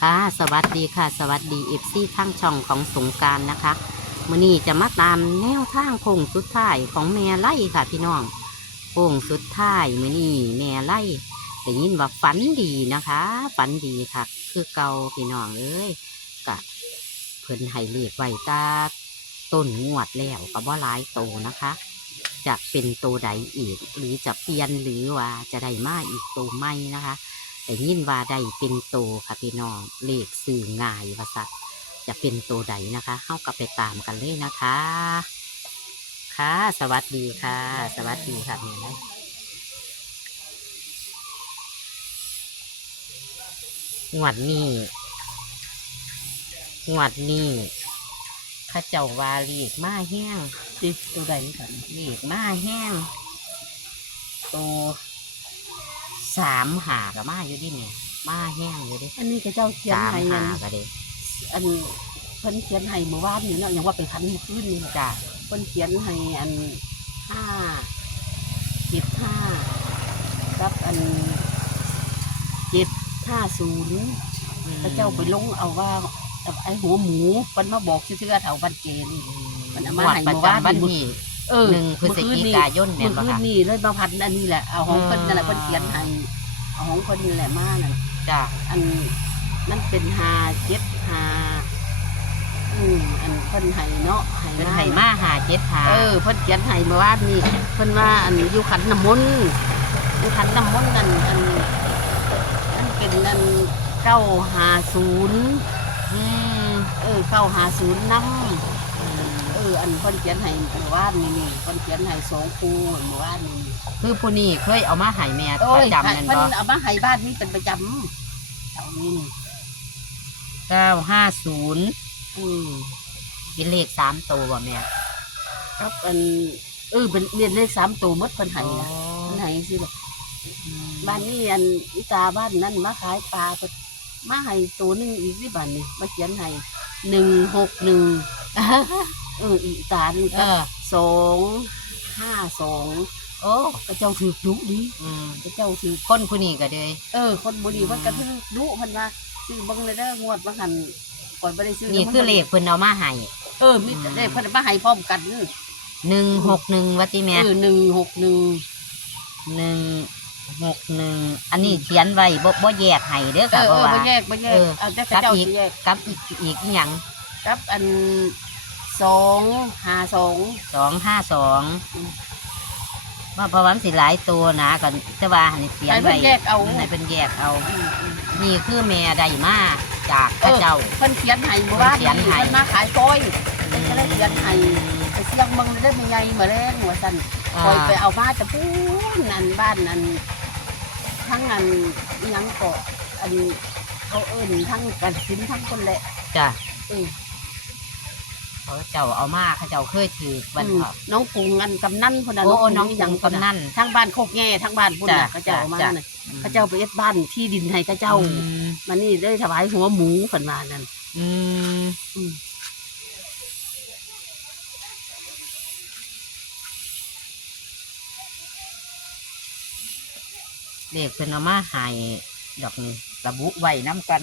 ค่ะสวัสดีค่ะ สวัสดีเอฟซีข้างช่องของสงการนะคะมื่อนี้จะมาตามแนวทางโค้งสุดท้ายของแม่ไล่ค่ะ พี่น้องโค้งสุดท้ายมื่อนี้แม่ไล่แต่ยินว่าฝันดีนะคะฝันดีค่ะ คือเก่าพี่น้องเอ้ยกะเพิ่นให้เลขไว้ตาต้นงวดแล้วก็บ่าหลายโตนะคะ จะเป็นโตใดอีก หรือจะเปลี่ยนหรือว่าจะได้มาอีกโตใหม่นะคะ แต่ยินว่าใดเป็นโตค่ะพี่น้องเลขสื่อง่ายว่าสัตว์จะเป็นโตใดนะคะเข้ากับไปตามกันเลยนะคะ ค่ะ สวัสดีค่ะ สวัสดีค่ะแม่ได้งวดนี้งวดนี้ข้าเจ้าวาเลขมาแห้งติดตัวใดกันเลขมาแห้งโต สามหากับมาอยู่ดิเนี่ยมาแห้งอยู่ดิอันนี้ก็เจ้าเขียนสามให้หานั่นก็เด้อันเพิ่นเขียนให้เมื่อวานนี่เนาะอย่างว่าไปพันเมื่อคืนนี่แหละจ้ะเพิ่นเขียนให้อันห้าเจ็ดห้ากับอันเจ็ดห้าศูนย์พระเจ้าไปลงเอาว่าไอ้หัวหมูมันมาบอกชื่อๆแถวบันเจนี่มันเอามาให้งวดประเมื่อวานจำวันนี่ที่ เออหนึ่งพฤศจิกายนเนี่เมื่ยอบ่คืนค่ะนี่เลยมาพันอันนี้แหละเอาของเพิ่นนั่นแหละอืมเพิ่นเขียนให้เอาของเพิ่นนี่แหละมานั่นจ้ะอันมันเป็นหาเจ็ดหาอืมอันเพิ่นไห้เนาะไห้เป็นมาไห่มาหาเจ็ดหาเออเพิ่นเขียนไห้เมื่อวานนี่เพิ่นว่าอันอยู่ขันน้ำมนต์อยู่ขันน้ำมนต์นั่นอันนั่นเป็นอันเก้าหาศูนย์ อืมเออเก้าหาศูนย์น้ำเอออันเพิ่นเขียนไห้เมื่อวานนี่นี่เพิ่นเขียนไห้สองคูเมื่อวานนี่คือผู้นี้เคยเอามาใหายแม่โอ้ปยระจำนั่นเพิ่นบ่เอามาไห้บ้านนี่เป็นประจำเอานี่นี่เก้าห้าศูนย์อืมเป็นเลขสามตัวบ่แม่ครับอันเออเป็นเรียนเลขสามตัวหมดเพิ่นให้นะเพิ่นให้สิแบบบ้านนี้อันอีตาบ้านนั้นมาขายปลาเพิ่นมาให้ตัวหนึงอีกสิบ้านนี้มาเขียนให้หนึ่งหกหนึ่งเอออีตานี่เอก็อสองห้าสองโอ้กระเจ้าถือดุดิอืมกระเจ้าถือคนผู้นี้ก็เลย เออ คนบุรีเพิ่นก็ถือดุเพิ่นว่าซื้อเบิ่งเลยเด้องวดบ่หันก่อนบ่ได้ซื้อนี่คือเลขเพิ่นเอามาให้เออมีแต่เลขเพิ่นมาให้พร้อมกันหนึ่งหกหนึ่งวัติแม่เออหนึ่งหกหนึ่งหนึ่งหกหนึ่งอันนี้เขียนไว้บ่บ่แยกให้เด้อเอค่ะอเพเอราะอว่า บ่แยกบ่แยกเออ เอาแต่กระเจ้ากับอีกสิแยกกับอีกอีกอหย่างกับอัน สองห้าสอง สองห้าสองอืม ว่าเพราะว่ามันสิหลายตัวนะกันแต่ว่าหันเขียนให้เพิ่ไว้นแยกเอาให้เป็นแยกเอา อืมอืม นี่คือแม่ได้มาจากพระเจ้า เพิ่นเขียนให้เมื่อวานเพิ่นเขียนให้ เพิ่นมาขายก้อยเพิ่นก็เลยเขียนให้ไปเสียงเบิ่งได้ไม่ใหญ่มาแรงว่าซั่นคอยไปเอามาจากพูนนั่นบ้านนั่นทั้งอันอิหยังก็อันเขาเอิ้นทั้งกันสินทั้งคนแหละจ้ะ เออ เขาเจ้าเอามาเขาเจ้าเคยถือวันอืมเถาะน้องกุงอันกำนันคนน่ะโอ้กุน้องหยังกำนันทั้งบ้านโคกแง่ทั้งบ้านพุ่นน่ะจ้ะเขาเจ้าเอามาจ้ะ น่ะเขาเจ้าไปเอ็ดบ้านที่ดินให้เขาเจ้าอืมมันนี่ได้ถวายหัวหมูฝันว่านั่น อืมอืม เด็กเพิ่นเอามาให้ดอกนี้ระบุไว้น้ำกัน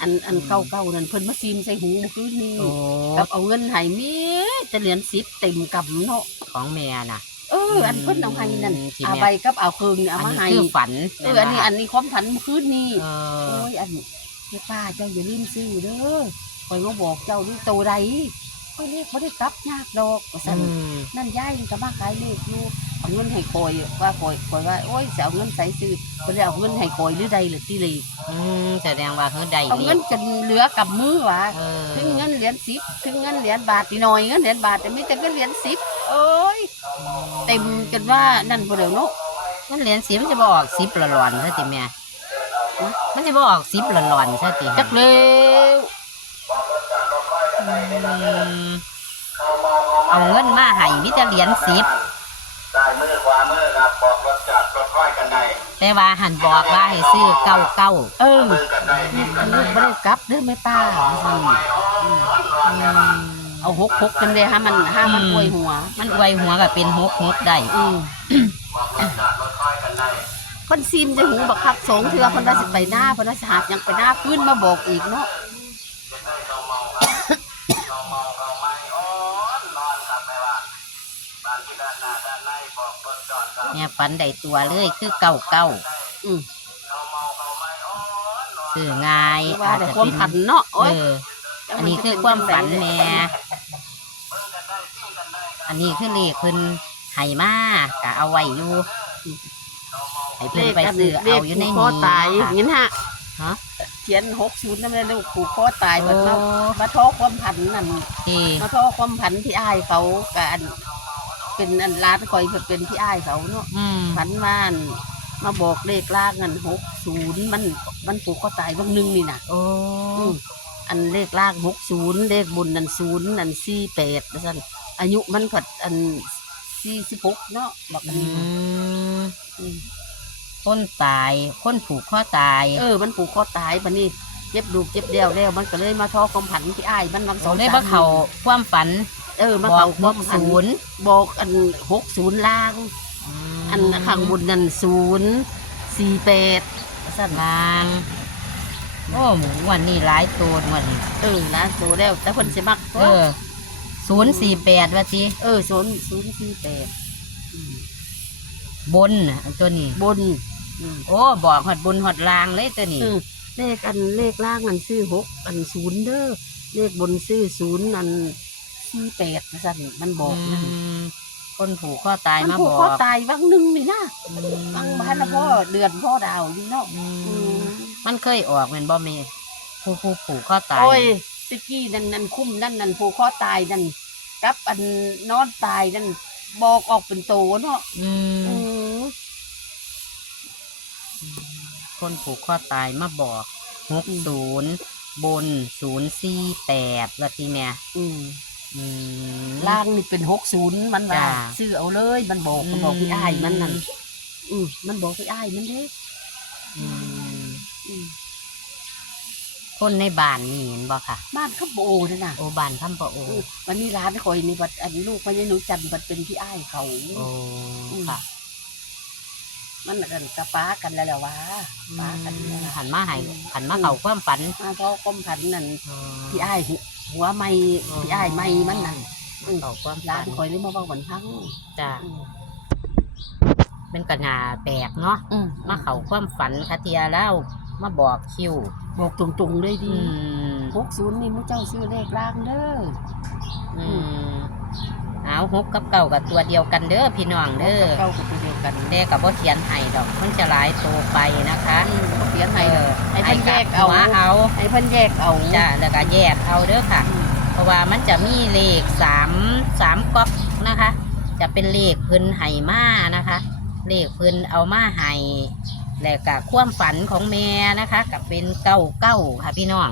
อันอันอืมเก่าเก่าๆนั่นเพิ่นมาซีมใส่หูเมื่อคืนนี้โอ้กับเอาเงินให้เมียจะเหรียญสิบเต็มกำเนาะของแม่น่ะ เอออันเพิ่นเอาให้นั่นอืมที่เอาแม่ใบกับเอาคืนเอาอันมานี้ให้คือฝันเอออันนี้อันนี้ความฝันเมื่อคืนนี้เออโอ้ยอันนี้เจ้าป้าเจ้าอย่าลืมซื้อเด้อคอยมาบอกเจ้าด้วยโตใดคอยเรียกบ่ได้กลับยากดอกว่าซั่นอืมนั่นยายก็มาขายเลขอยู่ เอาเงินให้คอยว่าคอยคอยว่าโอ้ยจะเอาเงินใส่ซื้อก็เลยเอาเงินให้คอยหรือใดหรือที่เลยอืมแสดงว่าเฮาได้เอาเลเงินขจนเหลือกับมือวะเออถึงเงินเหรียญสิบถึงเงินเหรียญบาทนิดหน่อยเงินเหรียญบาทแต่ไม่แต่เงินเหรียญสิบเอ้ยเต็มจนว่านั่นพอเดี๋ยวเนาะมันเหรียญสีมันจะบออกสิบละหลอนใช่ติแม่มันจะบออกสิบละหลอนใช่ติจักเร็วอืมเอาเงินมาให้มิแต่เหรียญสิบ ซ้ายมือขวามือครับบอกรถจัดรถค่อยกันได้แต่ว่าหันบอกว่าให้ซื้อเก้าเก้าเออมือกันได้นี่อันนี้ไม่ได้กลับเด้อไม่ป้าอืมเอาหกหกกันเลยฮะมันห้ามันป่วยหัว มันอวยหัวก็เป็นหกหกได้อืมก็พิ่นซีมจะหูบักคักสองเทื่อเพิ่นว่าสิไปหน้าเพิ่นว่าสิหาบหยังไปหน้าขึ้นมาบอกอีกเนาะ เขาเมาครับเขาเมาเขาไม่อ่อนนอนครับไม่ว่าบ้านที่ด้านหน้าด้านในบอกรถจอดครับ แม่ฝันได้ตัวเลยคือเก้าเก้าอืมเขาเมาเขาไม่อ่อนนอนซื้อง่าย ว่าอาจได้จะความเป็นผันเนาะเอโอ้ยอ อันนี้คือความฝันแม่ อันนี้คือเลขเพิ่นให้มากะเอาไว้อยู่ให้เลเพิ่นขไปอันซื้นี้อเลเอาขอยู่ในผูกคอนี้ตายค่ะอย่างนี้ฮะฮะ เขียน60นำเลยลูกผูกคอตายโอ้บัดมามาทอความผันนั่นที่มาทอความผันที่อ้ายเขากับอัน เป็นอันร้านคอยเพิ่นเป็นที่อ้ายเขาเนาะอืมผันว่านมาบอกเลขล่างอัน60มันมันผูกคอตายบางหนึงนี่น่ะโอ้อืมอันเลขล่างหกศูนย์เลขบนนั่นศูนย์นั่นสี่แปดนะสั่นอายุมันผัดอันสี่สิบหกเนาะบอกอันอืนี้มอืม คนตายคนผูกข้อตายเออ มันผูกคอตายปะนี่เจ็บดูกเจ็บเดียวแล้ว มันก็เลยมาทอความผันที่อ้ายมันบางสสอองงได้สมาเขาความฝัน เออมาบอกเขาหความกผันศูนย์บอกอันหกศูนย์ล่าง อันข้างบนนั่นศูนย์สี่แปดสั่นลางโอ้หมูวันนี้หลายตัววันนี้เออล้านตัวแล้ว แต่คนสิมักเออศูนย์สี่แปดว่าจีเออศูนย์ศูนย์สี่แปดบนน่ะอันตัวนี้บนอืมโอ้บอกหอดบนหอดลางเลยตัวนี้เออเลขอันเลขล่างอันซื้อหกอันศูนย์เด้อเลขบนซื้อศูนย์อัน สี่แปดสั่นมันบอกนะมคนผูกข้อตายมันมาผูบกอกคอตายวังหนึ่งนี่นะอืมวังบ้านนะพ่อเดือนพ่อดาวอยู่เนาะอือืมมมันเคยออกเป็นบ่เมผู้ผู้ผูกข้อตาย โอ้ยตะกี้นั่นนั่นคุ้มนั่นนั่นผูกคอตายนั่นกับอันนอนตายนั่นบอกออกเป็นโตเนาะอืมอืมคนผูกข้อตายมาบอกหกศูนย์บนศูนย์สี่แปดละทีเนี่ยอืม อืมล่างนี่เป็นหกศูนย์มันว่าจ้า ซื้อเอาเลยมันบอกมันบอกพี่อ้ายมันนั่นอืมมันบอกพี่อ้ายมันเด้อืมอืมคนในบ้านนี่เห็นบ่ค่ะ บ้านเขาโบนั่นน่ะโอบ้านคำปะโอเออวันนี้ร้านคอยนี่บัดอันลูกพญานุจันทร์บัดเป็นพี่อ้ายเขา โอ้ค่ะ มันน่ะกันกะป้ากันแล้วแหละวะป้ากันแล้วล่ะหันมาให้หันมาเขาความฝันมาเพราะก้มขันนั่นพี่อ้ายหัวหัวไม่พี่อ้ายไม่มันนั่นอืมเขาความร้าฝันนคอยเลยมาเว่าวันทั้งจ้ะอืมเป็นกระนาแปลกเนาะอืมมาเขาความฝันคาเทียแล้วมาบอกคิวบอกตรงๆเลยอืดีมหกศูนย์นี่มุเจ้าซื้อเลขล่างเด้อ อืม เอาหกกับเก่ากับตัวเดียวกันเด้อพี่น้องเด้อเก้ากับตัวเดียวกันแม่กับว่าเขียนให้ดอกมันจะหลายโตไปนะคะอืมเขาเขียนให้เออให้เพิ่นแยกเอาหัวเอาให้เพิ่นแยกเอาจ้ะแล้วก็แยกเอาเด้อค่ะอืมเพราะว่ามันจะมีเลขสามสามก๊อกนะคะ จะเป็นเลขเพื้นไห่มานะคะ เลขเพื้นเอามาไห่แล้วก็ความฝันของแม่นะคะกับเป็นเก้าเก้าค่ะพี่น้อง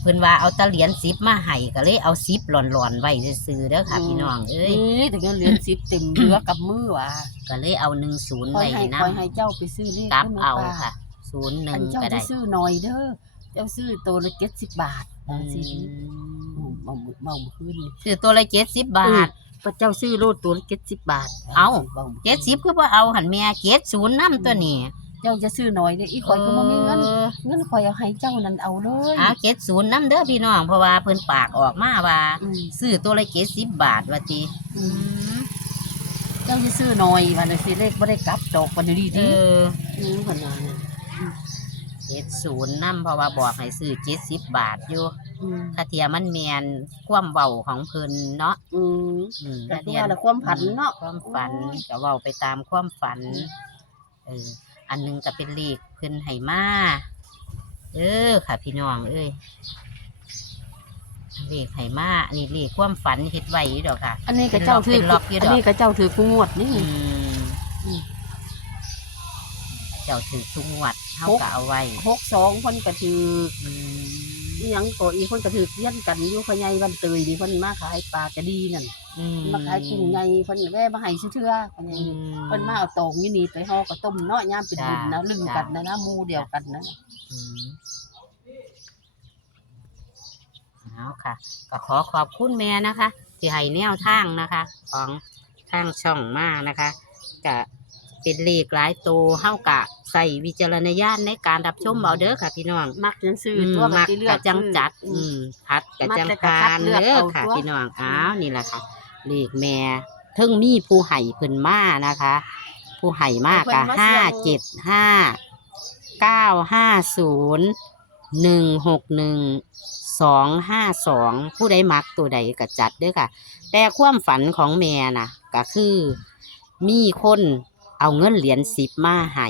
เพิ่นว่าเอาตะเหรียญสิบมาไห่ก็เลยเอาสิบหลอนๆไว้ซื้อๆเด้อค่ะ พี่น้องเอ้ยนี่ถึงจะเหรียญสิบเต็มเรือกับมือว่ะก็เลยเอาหนึ่งศูนย์คอไว้ยให้นะคอยให้เจ้าไปซื้อเลขกลับได้ไหมเอาป้ค่ะ ศูนย์หอันึ่นงเจ้าก็จะได้ซื้อหน่อยเด้อเจ้าซื้อตัวละเจ็ดสิบบาทอืบางสิมเบาเบาขึ้นนี่คือตัวละเจ็ดสิบบาท พระเจ้าซื้อโลดตัวละเจ็ดสิบบาทเอ้าบขึ้นเจ็ดสิบคือว่าเอาหันแม่เจ็ดศูนย์น้ำตัวนี้ เจ้าจะซื้อหน่อยเด้ออีคอยก็บ่มีเงินเงินคอยเอาให้เจ้านั่นเอาเลยเอาเจ็ดศูนย์น้ำเด้อพี่น้องเพราะว่าเพิ่นปากออกมาว่าอืมซื้อตัวละเจ็ดสิบบาทว่าจีอืมเจ้าจะซื้อหน่อยวันนี้สิเลขบ่ได้กลับดอกวันนี้เอดีออืมคนนั้นน่ะเจ็ดศูนย์น้ำเพราะว่าบอกให้ซื้อเจ็ดสิบบาทอยู่อืมคาเทียมันแมนความเบาของเพิ่นเนาะอืมอืมแต่ที่ว่าละความผันเนาะ ความฝันก็เว้าไปตามความฝันเออ อันหนึงก็เป็นเลขเพิ่นให้มาเออค่ะ พี่น้องเอ้ยเลขให้มาอันนี้เลขความฝันเฮ็ดไว้อยู่ดอกค่ะ อันนี้ก็เจ้าถือเป็นล็อกอยู่ดอกอันนี้ก็เจ้าถือกูงวดนี่ อืมอืม เจ้าถือทุกงวดเท่าหกกับเอาไว้หกสองคนก็ถืออืมอิห ยังก็อีคนก็ถือเลี้ยนกันอยู่พะไยวันเตยนี่เพิ่นมาขายปลากระดีนั่นอืมมาขายกุ้งใหญ่เพิ่นแว่มาให้ซื่อเทื่อพะไยอืมเพิ่นมาเอาตองอยู่นี่ไปห่อก็ต้มเนาะยามเป็นบุญนะจ้าลึงกันนะนะหมู่เดียวกันนะอืมเอาค่ะ ก็ขอขอบคุณแม่นะคะ ที่ให้แนวทางนะคะ ของทางช่องมานะคะกะ เป็นเลขหลายตัวเท่ากะใส่วิจารณญาณในการรับชมเอาเด้อค่ะพี่น้อง มักจังซื้ออืมตัวมักสิเลืกะอกจังซื้อจัด อือืมมพัดกะมักจังแต่กะพาคัดนเลือกเด้อเอาค่ะตัวพี่น้องอ้าวนี่แหละค่ะเลขแม่เทิงมีผู้ไห่เพิ่นมานะคะ ผู้ไห่มากะห้าเจ็ดห้าเก้าห้าศูนย์หนึ่งหกหนึ่งสองห้าสองผู้ใดมักตัวใดก็จัดเด้อค่ะ แต่ความฝันของแม่น่ะ ก็คือ มีคน เอาเงินเหรียญสิบมาให้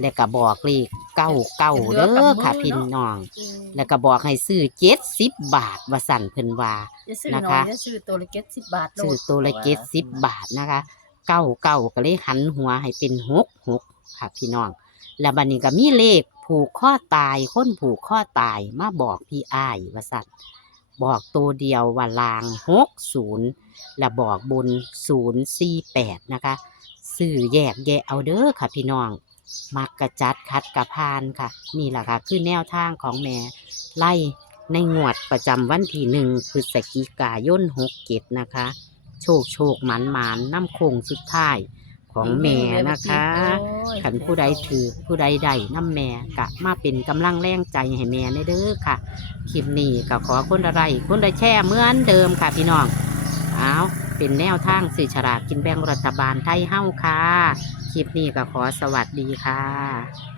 แล้วก็บอกเลขเก้าเก้าเด้อค่ะพี่น้องอืมแล้วก็บอกให้ซื้อเจ็ดสิบบาทว่าสั่นเพิ่นว่าจะซื้อนะน้อคะยจะซื้อตัวละเก็ดสิบบาทโลซื้อดตัวละเจ็ดสิบบาทนะคะเก้าเก้าก็เลยหันหัวให้เป็นหกหกค่ะพี่น้อง แล้วบัดนี้ก็มีเลขผูกข้อตายคนผูกข้อตายมาบอกพี่อ้ายว่าสั่นบอกตัวเดียวว่าลางหกศูนย์และบอกบนศูนย์สี่แปดนะคะ ซื้อแยกแยะเอาเด้อค่ะพี่น้อง มักกระจัดคัดกระพานค่ะ นี่แหละค่ะ คือแนวทางของแม่ไล่ในงวดประจำวันที่หนึ่งพฤศจิกายนหกเกตนะคะ โชคโชคหมันหมันน้ำโคงสุดท้ายของแม่นะคะโอ้ยขันผู้ใดถือผู้ใดใดน้ำแม่กะมาเป็นกำลังแรงใจให้แม่ในเด้อค่ะคลิปนี้ก็ขอคนอะไรคนละแช่เหมือนเดิมค่ะพี่น้องเอา เป็นแนวทางสื่อฉลากกินแบ่งรัฐบาลไทยเฮ้าค่ะ คลิปนี้ก็ขอสวัสดีค่ะ